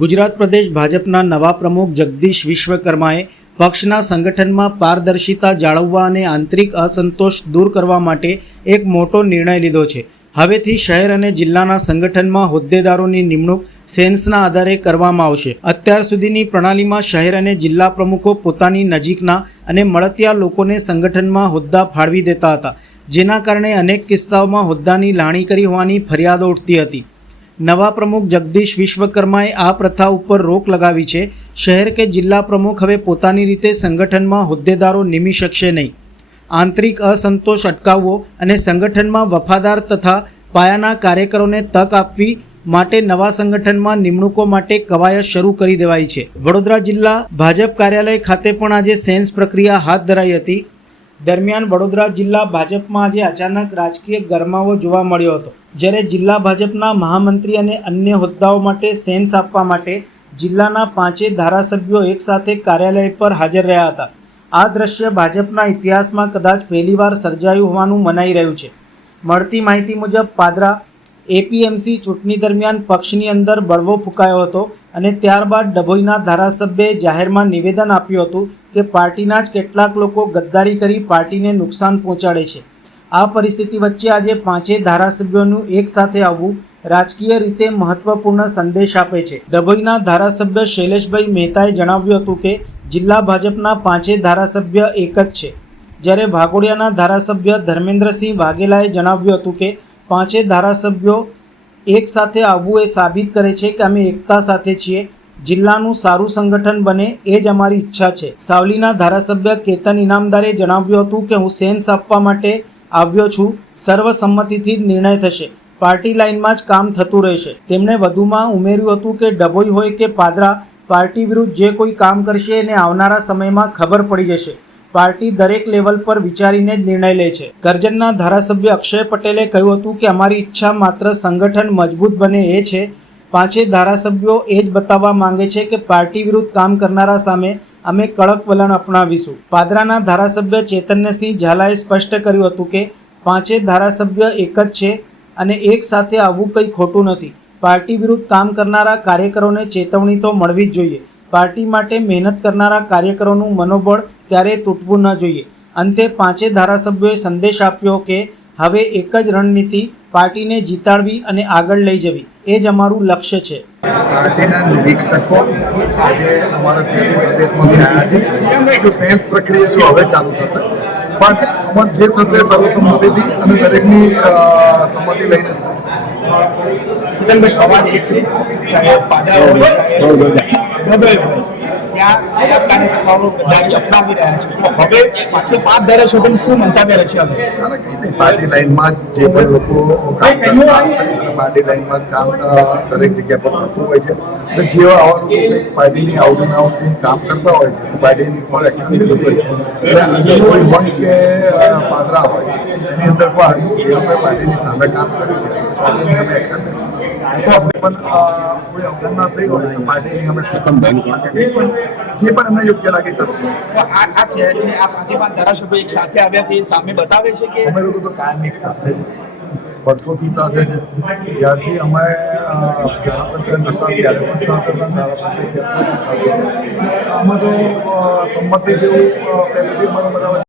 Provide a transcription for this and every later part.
ગુજરાત પ્રદેશ ભાજપના નવા પ્રમુખ જગદીશ વિશ્વકર્માએ પક્ષના સંગઠનમાં પારદર્શિતા જાળવવા અને આંતરિક અસંતોષ દૂર કરવા માટે એક મોટો નિર્ણય લીધો છે. હવેથી શહેર અને જિલ્લાના સંગઠનમાં હોદ્દેદારોની નિમણૂક સેન્સના આધારે કરવામાં આવશે. અત્યાર સુધીની પ્રણાલીમાં શહેર અને જિલ્લા પ્રમુખો પોતાની નજીકના અને મળતિયા લોકોને સંગઠનમાં હોદ્દા ફાળવી દેતા હતા, જેના કારણે અનેક કિસ્સાઓમાં હોદ્દાની લાણી કરી હોવાની ફરિયાદો ઉઠતી હતી. નવા પ્રમુખ જગદીશ વિશ્વકર્માએ આ પ્રથા ઉપર રોક લગાવી છે. શહેર કે જિલ્લા પ્રમુખ હવે પોતાની રીતે સંગઠનમાં હોદ્દેદારો નિમી શકશે નહીં. આંતરિક અસંતોષ અટકાવવો અને સંગઠનમાં વફાદાર તથા પાયાના કાર્યકરોને તક આપવી માટે નવા સંગઠનમાં નિમણૂકો માટે કવાયત શરૂ કરી દેવાઈ છે. વડોદરા જિલ્લા ભાજપ કાર્યાલય ખાતે પણ આજે સેન્સ પ્રક્રિયા હાથ ધરાઈ હતી. દરમિયાન વડોદરા જિલ્લા ભાજપમાં આજે અચાનક રાજકીય ગરમાવો જોવા મળ્યો હતો. જ્યારે જિલ્લા ભાજપના મહામંત્રી અને અન્ય હોદ્દાઓ માટે સેન્સ આપવા માટે જિલ્લાના પાંચેય ધારાસભ્યો એકસાથે કાર્યાલય પર હાજર રહ્યા હતા. આ દ્રશ્ય ભાજપના ઇતિહાસમાં કદાચ પહેલીવાર સર્જાયું હોવાનું મનાઈ રહ્યું છે. મળતી માહિતી મુજબ, પાદરા એપીએમસી ચૂંટણી દરમિયાન પક્ષની અંદર બળવો ફૂંકાયો હતો અને ત્યારબાદ ડભોઈના ધારાસભ્યે જાહેરમાં નિવેદન આપ્યું હતું કે પાર્ટીના જ કેટલાક લોકો ગદ્દારી કરી પાર્ટીને નુકસાન પહોંચાડે છે. આ પરિસ્થિતિ વચ્ચે આજે પાંચેય ધારાસભ્યોનું એક સાથે આવવું રાજકીય રીતે મહત્વપૂર્ણ સંદેશ આપે છે. ડભોઈના ધારાસભ્ય શૈલેષભાઈ મહેતાએ જણાવ્યું હતું કે જિલ્લા ભાજપના પાંચેય ધારાસભ્ય એક જ છે. જ્યારે ભાગોડિયાના ધારાસભ્ય ધર્મેન્દ્રસિંહ વાઘેલાએ જણાવ્યું હતું કે પાંચેય ધારાસભ્યો એક સાથે આવવું એ સાબિત કરે છે કે અમે એકતા સાથે છીએ. જિલ્લાનું સારું સંગઠન બને એ જ અમારી ઈચ્છા છે. સાવલીના ધારાસભ્ય કેતન ઇનામદારે જણાવ્યું હતું કે હું સેન્સ આપવા માટે આવ્યો છું. સર્વસંમતિથી જ નિર્ણય થશે. પાર્ટી લાઇનમાં જ કામ થતું રહેશે. તેમણે વધુમાં ઉમેર્યું હતું કે ડભોઈ હોય કે પાદરા, પાર્ટી વિરુદ્ધ જે કોઈ કામ કરશે એને આવનારા સમયમાં ખબર પડી જશે. પાર્ટી દરેક લેવલ પર વિચારીને જ નિર્ણય લે છે. કરજણના ધારાસભ્ય અક્ષય પટેલે કહ્યું હતું કે, અમારી ઈચ્છા માત્ર સંગઠન મજબૂત બને એ છે. પાંચે ધારાસભ્યો એ જ બતાવવા માંગે છે કે, પાર્ટી વિરુદ્ધ કામ કરનારા સામે અમે કડક વલણ અપનાવીશું. પાદરાના ધારાસભ્ય ચેતન્યસિંહ ઝાલાએ સ્પષ્ટ કર્યું હતું કે, પાંચે ધારાસભ્ય એક જ છે અને એક સાથે આવવું કંઈ ખોટું નથી. પાર્ટી વિરુદ્ધ કામ કરનારા કાર્યકરોને ચેતવણી તો મળવી જ જોઈએ. પાર્ટી માટે મહેનત કરનારા કાર્યકરોનું મનોબળ ક્યારેય તૂટવું ન જોઈએ. અંતે પાંચે ધારાસભ્યોએ સંદેશ આપ્યો કે હવે એક જ રણનીતિ પાર્ટીને જીતાડવી અને આગળ લઈ જવી. એ જ અમારું લક્ષ્ય છે. પાર્ટીના નિરીક્ષકો આજે અમારા દિલ્હી પ્રદેશમાં આવ્યા છે. તો પેન પ્રક્રિયા છે હવે ચાલુ થશે. પણ અમત જે થશે સર્વસંમતિથી અને દરેકની સંમતિ લઈને. કિતનભાઈ સવાલ એ છે ચાહે પાછી પાર્ટી લાઈનમાં જ પણ લોકો પાર્ટી લાઈનમાં કામ દરેક જગ્યા પર હોય છે અને જે આવવાનું કંઈક પાર્ટીની આઉટ કામ કરતા હોય છે હોય કે પાદરા હોય એની અંદર પણ એ પાર્ટીની સામે કામ કર્યું છે પાર્ટીની એક્શન તો પણ કોઈ અવગણના થઈ હોય તો એની અમે પણ જે પણ અમને યોગ્ય લાગે કરશું. તો આ આ છે આ પાંચે પાંચ એક સાથે આવ્યા છે એ સામે બતાવે છે કે અમે લોકો તો કાયમ એક સાથે વર્ષોથી સાથે છે. જ્યારથી અમે અ, ધારાસભ્ય નતા ત્યારે પણ સાથે હતા ધારાસભ્ય છે અત્યારે પણ સાથે છે. આમાં તો સંમતિ જેવું પહેલેથી અમારા બધા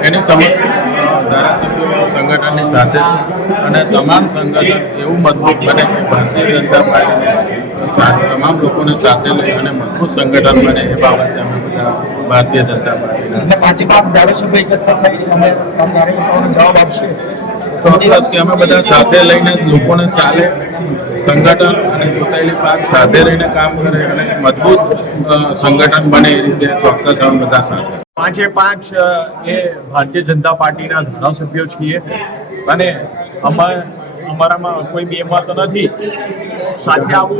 એની સમસ્યા ધારાસભ્યો સંગઠનની સાથે છે અને તમામ સંગઠન એવું મજબૂત બને કે ભારતીય જનતા પાર્ટીને તમામ લોકોને સાથે લઈ અને મજબૂત સંગઠન બને એ બાબતે અમે બધા ભારતીય જનતા પાર્ટી અને પાંચે ધારાસભ્યો એકત્ર થઈ અમે જવાબ આપશે. ચોક્કસ કે અમે બધા સાથે લઈને લોકોને ચાલે સંગઠન અને ચૂંટાયેલી પાક સાથે રહીને કામ કરે અને મજબૂત સંગઠન બને એ રીતે ચોક્કસ અમે બધા સાથે. પાંચે પાંચ એ ભારતીય જનતા પાર્ટીના ધારાસભ્યો છીએ. અને અમાર અમારામાં કોઈ બે તો નથી. સાથે આવું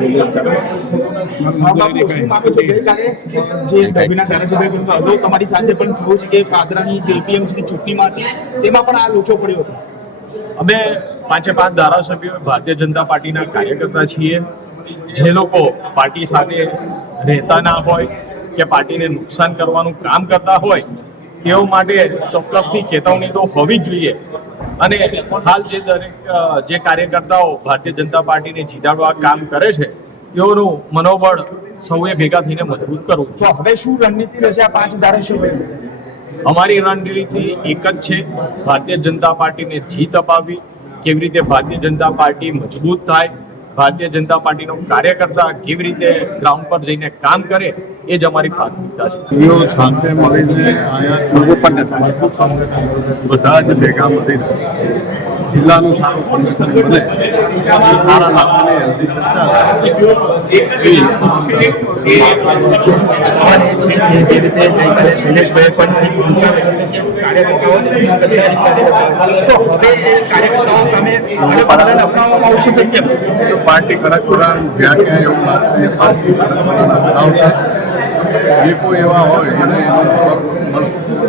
જે ધારાસભ્ય અગાઉ તમારી સાથે પણ થયું છે કે પાદરાની જે એપીએમસીની ચૂંટણીમાં તેમાં પણ આ લોચો પડ્યો હતો. અમે પાંચે પાંચ ધારાસભ્યો ભારતીય જનતા પાર્ટીના કાર્યકર્તા છીએ. જે લોકો પાર્ટી સાથે રહેતા ના હોય કે પાર્ટીને નુકસાન કરવાનું કામ કરતા હોય, તેઓ માટે ચોક્કસથી ચેતવણી તો હોવી જ જોઈએ. અને હાલ જે દરેક જે કાર્યકર્તાઓ ભારતીય જનતા પાર્ટીને જીતાડવા કામ કરે છે, તેઓનું મનોબળ સૌએ ભેગા થઈને મજબૂત કરવું. તો હવે શું રણનીતિ રહેશે આ પાંચ ધારાસભ્યો અમારી રણનીતિ એક જ છે ભારતીય જનતા પાર્ટીને જીત અપાવી કેવી રીતે ભારતીય જનતા પાર્ટી મજબૂત થાય ભારતીય જનતા પાર્ટીનો કાર્યકર્તા કેવી રીતે ગ્રાઉન્ડ પર જઈને કામ કરે એ જ અમારી પ્રાથમિકતા છે. સાથે મળીને બધા જ ભેગા મળીને જિલ્લાનું સારું સંગઠન બને. સારા લાભોની હેલ્ધી સવાલ એ છે કે જે રીતે ગઈકાલે શૈલેષભાઈ પણ કાર્યકર્તાઓ સામે કેમ પાર્ટી કડક ક્યાં એવું લાગશે પાર્ટી જે કોઈ એવા હોય એને એનો